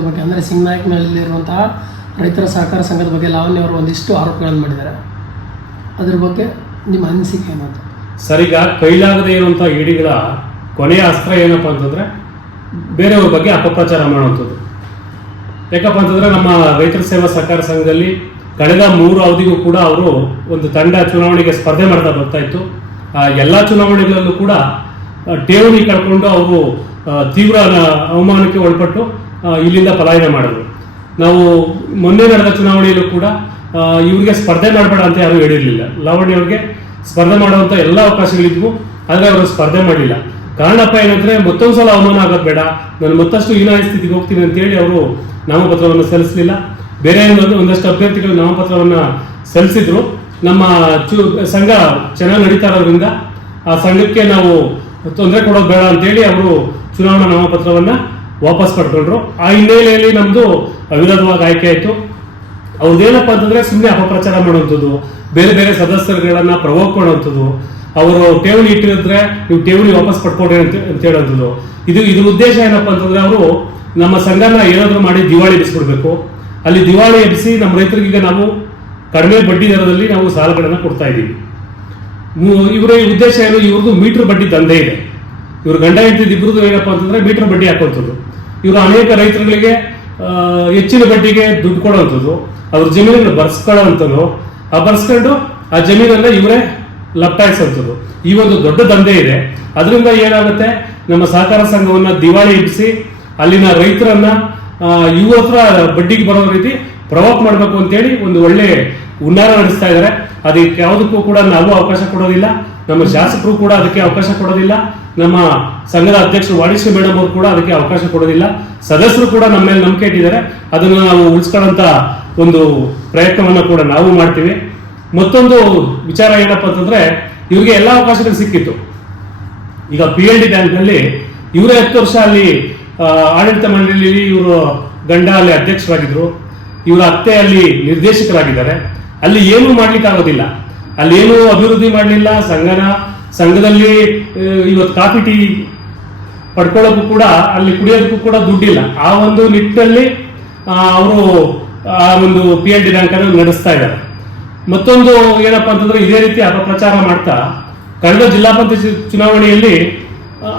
ಬಗ್ಗೆ, ಅಂದರೆ ಸಿಂಗನಾಯಕನಲ್ಲಿರುವಂತಹ ರೈತರ ಸಹಕಾರ ಸಂಘದ ಬಗ್ಗೆ ಲಾವಣ್ಯ ಅವರು ಒಂದಿಷ್ಟು ಆರೋಪಗಳನ್ನು ಮಾಡಿದ್ದಾರೆ. ಅದ್ರ ಬಗ್ಗೆ ನಿಮ್ಮ ಅನಿಸಿಕೆ ಏನು ಅಂತ? ಸರ್, ಈಗ ಕೈಲಾಗದೇ ಇರುವಂಥ ಇಡಿಗಳ ಕೊನೆಯ ಅಸ್ತ್ರ ಏನಪ್ಪ ಅಂತಂದ್ರೆ ಬೇರೆಯವ್ರ ಬಗ್ಗೆ ಅಪಪ್ರಚಾರ ಮಾಡುವಂಥದ್ದು. ಯಾಕಪ್ಪ ಅಂತಂದ್ರೆ ನಮ್ಮ ರೈತರ ಸೇವಾ ಸಹಕಾರ ಸಂಘದಲ್ಲಿ ಕಳೆದ ಮೂರು ಅವಧಿಗೂ ಕೂಡ ಅವರು ಒಂದು ತಂಡ ಚುನಾವಣೆಗೆ ಸ್ಪರ್ಧೆ ಮಾಡ್ತಾ ಬರ್ತಾ ಇತ್ತು. ಆ, ಎಲ್ಲ ಚುನಾವಣೆಗಳಲ್ಲೂ ಕೂಡ ಠೇವಣಿ ಕಳ್ಕೊಂಡು ಅವರು ತೀವ್ರ ಅವಮಾನಕ್ಕೆ ಒಳಪಟ್ಟು ಇಲ್ಲಿಂದ ಪಲಾಯನ ಮಾಡಿದ್ರು. ನಾವು ಮೊನ್ನೆ ನಡೆದ ಚುನಾವಣೆಯಲ್ಲೂ ಕೂಡ ಇವರಿಗೆ ಸ್ಪರ್ಧೆ ಮಾಡಬೇಡ ಅಂತ ಯಾರು ಹೇಳಿರಲಿಲ್ಲ. ಲಾವಣ್ಯ ಅವ್ರಿಗೆ ಸ್ಪರ್ಧೆ ಮಾಡುವಂತ ಎಲ್ಲ ಅವಕಾಶಗಳಿದ್ವು, ಆದ್ರೆ ಅವರು ಸ್ಪರ್ಧೆ ಮಾಡಲಿಲ್ಲ ಕಾರಣಪ್ಪ ಏನಂದ್ರೆ ಮತ್ತೊಂದು ಸಲ ಅವಮಾನ ಆಗೋದು ಬೇಡ. ನಾನು ಮತ್ತಷ್ಟು ಹೀನಾಯ ಸ್ಥಿತಿಗೆ ಹೋಗ್ತೀನಿ ಅಂತೇಳಿ ಅವರು ನಾಮಪತ್ರವನ್ನು ಸಲ್ಲಿಸಲಿಲ್ಲ. ಬೇರೆ ಒಂದು- ಒಂದಷ್ಟು ಅಭ್ಯರ್ಥಿಗಳು ನಾಮಪತ್ರವನ್ನ ಸಲ್ಲಿಸಿದ್ರು. ನಮ್ಮ ಚು ಸಂಘ ಚೆನ್ನಾಗಿ ನಡೀತಾ ಇರೋದ್ರಿಂದ ಆ ಸಂಘಕ್ಕೆ ನಾವು ತೊಂದರೆ ಕೊಡೋದು ಬೇಡ ಅಂತೇಳಿ ಅವರು ಚುನಾವಣಾ ನಾಮಪತ್ರವನ್ನ ವಾಪಸ್ ಪಡ್ಕೊಂಡ್ರು. ಆ ಹಿನ್ನೆಲೆಯಲ್ಲಿ ನಮ್ದು ಅವಿರೋಧವಾಗಿ ಆಯ್ಕೆ ಆಯ್ತು. ಅವ್ರದ್ದೇನಪ್ಪ ಅಂತಂದ್ರೆ ಸುಮ್ಮನೆ ಅಪಪ್ರಚಾರ ಮಾಡುವಂಥದ್ದು, ಬೇರೆ ಬೇರೆ ಸದಸ್ಯರುಗಳನ್ನ ಪ್ರವೋಕ್ ಮಾಡುವಂಥದ್ದು, ಅವರು ಠೇವಣಿ ಇಟ್ಟಿದ್ರೆ ನೀವು ಠೇವಣಿ ವಾಪಸ್ ಪಡ್ಕೊಡ್ರಿ ಅಂತ ಅಂತ ಹೇಳುವಂಥದ್ದು. ಇದು, ಇದ್ರ ಉದ್ದೇಶ ಏನಪ್ಪ ಅಂತಂದ್ರೆ ಅವರು ನಮ್ಮ ಸಂಘನ ಏನಾದರೂ ಮಾಡಿ ದಿವಾಳಿ ಎಬ್ಬಿಸ್ಬಿಡ್ಬೇಕು ಅಲ್ಲಿ ದಿವಾಳಿ ಎಬ್ಬಿಸಿ ನಮ್ಮ ರೈತರಿಗೆ ನಾವು ಕಡಿಮೆ ಬಡ್ಡಿ ದರದಲ್ಲಿ ನಾವು ಸಾಲಗಳನ್ನು ಕೊಡ್ತಾ ಇದ್ದೀವಿ. ಇವರ ಉದ್ದೇಶ ಏನು, ಇವ್ರದ್ದು ಮೀಟರ್ ಬಡ್ಡಿ ದಂಧೆ ಇದೆ. ಇವ್ರ ಗಂಡ ಹೆಂಡತಿ ಇಬ್ಬರದ್ದು ಏನಪ್ಪಾ ಅಂತಂದ್ರೆ ಮೀಟರ್ ಬಡ್ಡಿ ಹಾಕುವಂಥದ್ದು. ಇವರು ಅನೇಕ ರೈತರುಗಳಿಗೆ ಹೆಚ್ಚಿನ ಬಡ್ಡಿಗೆ ದುಡ್ಡು ಕೊಡುವಂಥದ್ದು ಅವ್ರ ಜಮೀನನ್ನು ಬರ್ಸ್ಕೊಳ್ಳೋವಂಥದ್ದು ಆ ಬರ್ಸ್ಕೊಂಡು ಆ ಜಮೀನನ್ನ ಇವರೇ ಲಪ್ಟಾಯಿಸುವಂಥದ್ದು ಈ ಒಂದು ದೊಡ್ಡ ದಂಧೆ ಇದೆ. ಅದರಿಂದ ಏನಾಗುತ್ತೆ? ನಮ್ಮ ಸಹಕಾರ ಸಂಘವನ್ನ ದಿವಾಳಿ ಇಡಿಸಿ ಅಲ್ಲಿನ ರೈತರನ್ನ ಇವ್ರ ಬಡ್ಡಿಗೆ ಬರೋ ರೀತಿ ಪ್ರವೋಕ್ ಮಾಡಬೇಕು ಅಂತೇಳಿ ಒಂದು ಒಳ್ಳೆ ಹುನ್ನಾರ ನಡೆಸ್ತಾ ಇದ್ದಾರೆ. ಅದಕ್ಕೆ ಯಾವುದಕ್ಕೂ ಕೂಡ ನಾವು ಅವಕಾಶ ಕೊಡೋದಿಲ್ಲ. ನಮ್ಮ ಶಾಸಕರು ಕೂಡ ಅದಕ್ಕೆ ಅವಕಾಶ ಕೊಡೋದಿಲ್ಲ. ನಮ್ಮ ಸಂಘದ ಅಧ್ಯಕ್ಷರು ವಾಣಿಶ್ರೀ ಮೇಡಮ್ ಅವರು ಕೂಡ ಅದಕ್ಕೆ ಅವಕಾಶ ಕೊಡೋದಿಲ್ಲ. ಸದಸ್ಯರು ಕೂಡ ನಮ್ಮ ಮೇಲೆ ನಂಬಿಕೆ ಇಟ್ಟಿದ್ದಾರೆ. ಅದನ್ನು ನಾವು ಉಳಿಸ್ಕೊಳ್ಳೋಂತ ಒಂದು ಪ್ರಯತ್ನವನ್ನ ಕೂಡ ನಾವು ಮಾಡ್ತೀವಿ. ಮತ್ತೊಂದು ವಿಚಾರ ಏನಪ್ಪ ಅಂತಂದ್ರೆ, ಇವರಿಗೆ ಎಲ್ಲ ಅವಕಾಶಗಳು ಸಿಕ್ಕಿತ್ತು. ಈಗ ಪಿ ಎಲ್ ಡಿ ಬ್ಯಾಂಕ್ನಲ್ಲಿ ಇವರೇ ಹತ್ತು ವರ್ಷ ಅಲ್ಲಿ ಆಡಳಿತ ಮಂಡಳಿಯಲ್ಲಿ ಇವರು ಗಂಡ ಅಲ್ಲಿ ಅಧ್ಯಕ್ಷರಾಗಿದ್ರು. ಇವರ ಅತ್ತೆ ಅಲ್ಲಿ ನಿರ್ದೇಶಕರಾಗಿದ್ದಾರೆ. ಅಲ್ಲಿ ಏನು ಮಾಡ್ಲಿಕ್ಕೆ ಆಗೋದಿಲ್ಲ. ಅಲ್ಲಿ ಏನು ಅಭಿವೃದ್ಧಿ ಮಾಡಲಿಲ್ಲ. ಸಂಘನ, ಸಂಘದಲ್ಲಿ ಇವತ್ತು ಕಾಫಿ ಟೀ ಪಡ್ಕೊಳ್ಳೋಕ್ಕೂ ಕೂಡ, ಅಲ್ಲಿ ಕುಡಿಯೋದಕ್ಕೂ ಕೂಡ ದುಡ್ಡಿಲ್ಲ. ಆ ಒಂದು ನಿಟ್ಟಿನಲ್ಲಿ ಅವರು ಆ ಒಂದು ಪಿ ಎಲ್ ಡಿ ನಡೆಸ್ತಾ ಇದ್ದಾರೆ. ಮತ್ತೊಂದು ಏನಪ್ಪಾ ಅಂತಂದ್ರೆ ಇದೇ ರೀತಿ ಅಪಪ್ರಚಾರ ಮಾಡ್ತಾ, ಕಳೆದ ಜಿಲ್ಲಾ ಪಂಚಾಯತ್ ಚುನಾವಣೆಯಲ್ಲಿ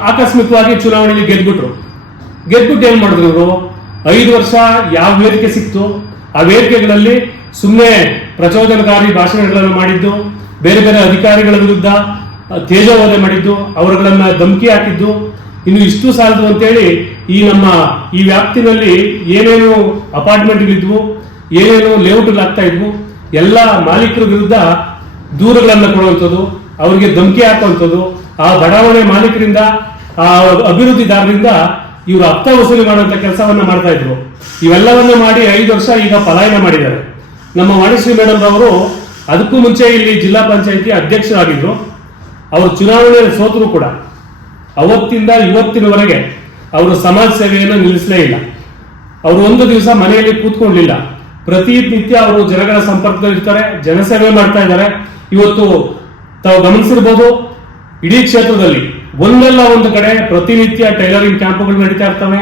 ಆಕಸ್ಮಿಕವಾಗಿ ಚುನಾವಣೆಯಲ್ಲಿ ಗೆದ್ಬಿಟ್ರು. ಗೆದ್ಬಿಟ್ಟು ಏನ್ ಮಾಡಿದ್ರು ಅವರು ಐದು ವರ್ಷ ಯಾವ ವೇದಿಕೆ ಸಿಕ್ತು? ಆ ವೇದಿಕೆಗಳಲ್ಲಿ ಸುಮ್ಮನೆ ಪ್ರಚೋದನಕಾರಿ ಭಾಷಣಗಳನ್ನು ಮಾಡಿದ್ದು, ಬೇರೆ ಬೇರೆ ಅಧಿಕಾರಿಗಳ ವಿರುದ್ಧ ತೇಜೋವಧೆ ಮಾಡಿದ್ದು, ಅವರುಗಳನ್ನು ಧಮಕಿ ಹಾಕಿದ್ದು, ಇನ್ನು ಇಷ್ಟು ಸಾಲದು ಅಂತೇಳಿ ಈ ನಮ್ಮ ಈ ವ್ಯಾಪ್ತಿನಲ್ಲಿ ಏನೇನು ಅಪಾರ್ಟ್ಮೆಂಟ್ಗಳಿದ್ವು ಏನೇನು ಲೇಔಟ್ಗಳು ಆಗ್ತಾ ಇದ್ವು, ಎಲ್ಲ ಮಾಲೀಕರ ವಿರುದ್ಧ ದೂರುಗಳನ್ನ ಕೊಡುವಂಥದ್ದು, ಅವರಿಗೆ ಧಮಕಿ ಹಾಕುವಂಥದ್ದು, ಆ ಬಡಾವಣೆ ಮಾಲೀಕರಿಂದ, ಆ ಅಭಿವೃದ್ಧಿದಾರರಿಂದ ಇವರು ಹಪ್ತ ವಸೂಲಿ ಮಾಡುವಂತ ಕೆಲಸವನ್ನ ಮಾಡ್ತಾ ಇದ್ರು. ಇವೆಲ್ಲವನ್ನ ಮಾಡಿ ಐದು ವರ್ಷ ಈಗ ಪಲಾಯನ ಮಾಡಿದ್ದಾರೆ. ನಮ್ಮ ವಾಣಿಶ್ರೀ ಮೇಡಮ್ ಅವರು ಅದಕ್ಕೂ ಮುಂಚೆ ಇಲ್ಲಿ ಜಿಲ್ಲಾ ಪಂಚಾಯಿತಿ ಅಧ್ಯಕ್ಷರಾಗಿದ್ರು. ಅವರು ಚುನಾವಣೆ ಸೋತರು ಕೂಡ ಅವತ್ತಿಂದ ಇವತ್ತಿನವರೆಗೆ ಅವರು ಸಮಾಜ ಸೇವೆಯನ್ನು ನಿಲ್ಲಿಸಲೇ ಇಲ್ಲ. ಅವರು ಒಂದು ದಿವಸ ಮನೆಯಲ್ಲಿ ಕೂತ್ಕೊಂಡಿಲ್ಲ. ಪ್ರತಿನಿತ್ಯ ಅವರು ಜನಗಳ ಸಂಪರ್ಕದಲ್ಲಿ ಇರ್ತಾರೆ ಜನಸೇವೆ ಮಾಡ್ತಾ ಇದ್ದಾರೆ. ಇವತ್ತು ತಾವು ಗಮನಿಸಿರ್ಬೋದು, ಇಡೀ ಕ್ಷೇತ್ರದಲ್ಲಿ ಒಂದಲ್ಲ ಒಂದು ಕಡೆ ಪ್ರತಿನಿತ್ಯ ಟೈಲರಿಂಗ್ ಕ್ಯಾಂಪ್ಗಳು ನಡೀತಾ ಇರ್ತವೆ,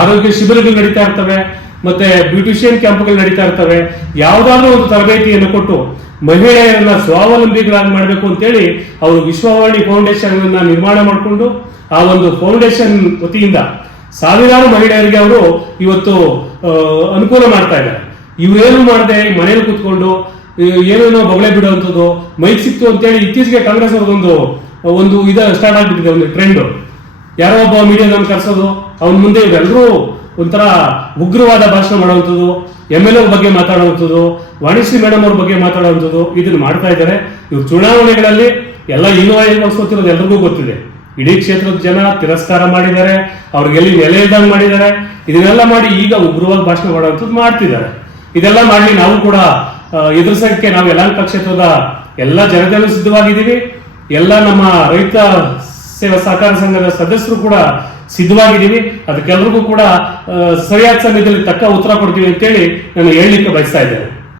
ಆರೋಗ್ಯ ಶಿಬಿರಗಳು ನಡೀತಾ ಇರ್ತವೆ, ಮತ್ತೆ ಬ್ಯೂಟಿಷಿಯನ್ ಕ್ಯಾಂಪ್ಗಳು ನಡೀತಾ ಇರ್ತವೆ. ಯಾವ್ದಾದ್ರೂ ಒಂದು ತರಬೇತಿಯನ್ನು ಕೊಟ್ಟು ಮಹಿಳೆಯರನ್ನ ಸ್ವಾವಲಂಬಿಗಳಾಗಿ ಮಾಡಬೇಕು ಅಂತೇಳಿ ಅವರು ವಿಶ್ವವಾಣಿ ಫೌಂಡೇಶನ್ ನಿರ್ಮಾಣ ಮಾಡಿಕೊಂಡು ಆ ಒಂದು ಫೌಂಡೇಶನ್ ವತಿಯಿಂದ ಸಾವಿರಾರು ಮಹಿಳೆಯರಿಗೆ ಅವರು ಇವತ್ತು ಅನುಕೂಲ ಮಾಡ್ತಾ ಇದ್ದಾರೆ. ಇವೇನು ಮಾಡದೆ ಮನೇಲಿ ಕೂತ್ಕೊಂಡು ಏನೇನೋ ಬೊಗಳೆ ಬಿಡುವಂಥದ್ದು ಮೈಕ್ ಸಿಕ್ತು ಅಂತೇಳಿ ಇತ್ತೀಚೆಗೆ ಕಾಂಗ್ರೆಸ್ ಅವ್ರದೊಂದು ಒಂದು ಇದು ಸ್ಟಾರ್ಟ್ ಆಗ್ಬಿಟ್ಟಿದೆ, ಒಂದು ಟ್ರೆಂಡ್ ಯಾರೋ ಒಬ್ಬ ಮೀಡಿಯಾದನ್ನು ಕರೆಸೋದು, ಅವನ ಮುಂದೆ ಇವೆಲ್ಲರೂ ಒಂಥರ ಉಗ್ರವಾದ ಭಾಷಣ ಮಾಡುವಂಥದ್ದು ಎಂ ಎಲ್ ಬಗ್ಗೆ ಮಾತಾಡುವಂಥದ್ದು ವಾಣಿಶ್ರೀ ಮೇಡಮ್ ಅವ್ರ ಬಗ್ಗೆ ಮಾತಾಡುವಂಥದ್ದು, ಇದನ್ನ ಮಾಡ್ತಾ ಇದ್ದಾರೆ. ಇವ್ರು ಚುನಾವಣೆಗಳಲ್ಲಿ ಎಲ್ಲ ಇನ್ವಾಯ್ಸ್ ಮಾಡಿಸ್ಕೊತಿರೋದು ಎಲ್ರಿಗೂ ಗೊತ್ತಿದೆ. ಇಡೀ ಕ್ಷೇತ್ರದ ಜನ ತಿರಸ್ಕಾರ ಮಾಡಿದ್ದಾರೆ ಅವ್ರಿಗೆಲ್ಲಿ ನೆಲೆ ಇದ್ದಂಗೆ ಮಾಡಿದ್ದಾರೆ, ಇದನ್ನೆಲ್ಲ ಮಾಡಿ ಈಗ ಉಗ್ರವಾಗಿ ಭಾಷಣ ಮಾಡುವಂಥದ್ದು ಮಾಡ್ತಿದ್ದಾರೆ. ಇದೆಲ್ಲ ಮಾಡಲಿ ನಾವು ಕೂಡ ಎದುರಿಸಕ್ಕೆ ನಾವು ಯಲಹಂಕ ಕ್ಷೇತ್ರದ ಎಲ್ಲ ಜನತೆಯಲ್ಲೂ ಸಿದ್ಧವಾಗಿದ್ದೀವಿ. ಎಲ್ಲ ನಮ್ಮ ರೈತ ಸೇವಾ ಸಹಕಾರ ಸಂಘದ ಸದಸ್ಯರು ಕೂಡ ಸಿದ್ಧವಾಗಿದ್ದೀವಿ. ಅದಕ್ಕೆಲ್ಲರಿಗೂ ಕೂಡ ಸರಿಯಾದ ಸಮಯದಲ್ಲಿ ತಕ್ಕ ಉತ್ತರ ಕೊಡ್ತೀವಿ ಅಂತೇಳಿ ನಾನು ಹೇಳಲಿಕ್ಕೆ ಬಯಸ್ತಾ ಇದ್ದೇನೆ.